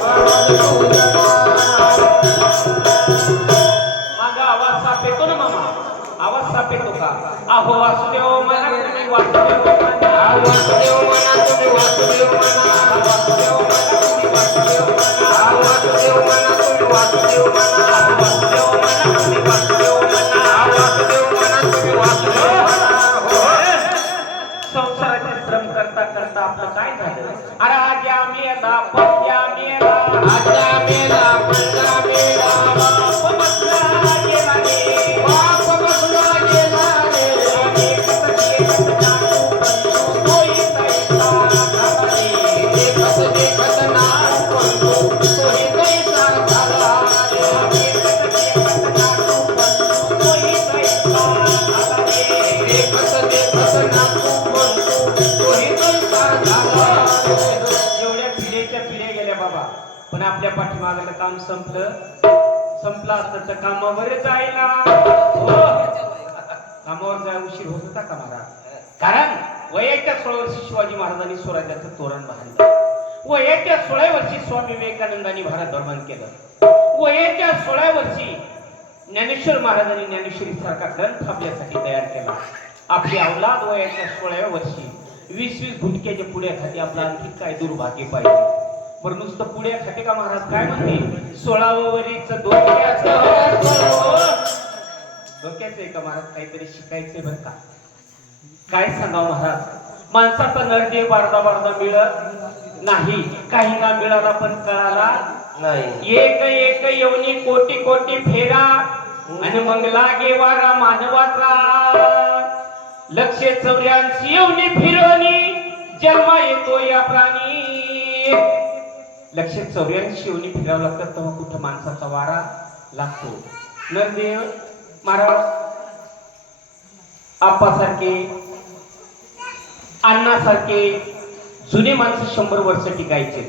माझा आवाज साफ येतो ना मामा? आवाज साफ येतो का? अहो वासुदेव म्हणा तुम्ही वासुदेव म्हणा, वासुदेव म्हणा तुम्ही वासुदेव म्हणा, वासुदेव म्हणा तुम्ही वासुदेव म्हणा, वासुदेव म्हणा तुम्ही वासुदेव म्हणा, वासुदेव म्हणा तुम्ही वासुदेव म्हणा, वासुदेव म्हणा तुम्ही वासुदेव म्हणा. संसाराचे श्रम करता करता आपलं काय झालं? अरे आज्या मेला पत्या मेला, आज्या मेला पंजा मेला, बाप बसला गेला रे, बाप बसला गेला रे, एकच एकच नातू बंधू तोही तैसा झाला रे, एकच एकच नातू बंधू तोही तैसा झाला रे, एकच एकच नातू बंधू तोही तैसा झाला रे, एकच एकच नातू बंधू तोही तैसा झाला रे. एवढ्या पिढ्याच्या पिढ्या गेल्या बाबा, पण आपल्या पाठीमागलं काम संपलं असतं तर कामावर जायला हो, कामावर जायला उशीर होत होता का महाराज? कारण वयाच्या 16 वर्षी शिवाजी महाराजांनी स्वराज्याचं तोरण बांधलं, वयाच्या 16 वर्षी स्वामी विवेकानंदांनी भारत भ्रमण केलं, वयाच्या 16 वर्षी ज्ञानेश्वर महाराजांनी ज्ञानेश्वरी सारखा ग्रंथ आपल्यासाठी तयार केला. आपली अवलाद वयाच्या 16व्या वर्षी 20-20 गुटक्याच्या पुड्यासाठी आपलं आणखी काय दुर्भाग्य पाहिजे? बरं नुसतं पुढे खाते का महाराज? काय म्हणते? 16वं वरीचं डोक्याचं आहे का महाराज? काहीतरी शिकायचंय बरं का? काय सांगावं महाराज, माणसाचा नरदेव बारदा बारदा मिळत नाही, काही ना मिळाला पण कळाला नाही, एक एक येऊनी कोटी कोटी फेरा आणि मग लागे वारा मानवाचा, 184 येऊनी फिरवणी जन्मा येतो या प्राणी, 184 येऊनी फिरावं लागतं तेव्हा कुठं माणसाचा वारा लागतो. नरदेव महाराज आप्पासारखे अण्णासारखे जुने माणसं 100 वर्ष टिकायचे,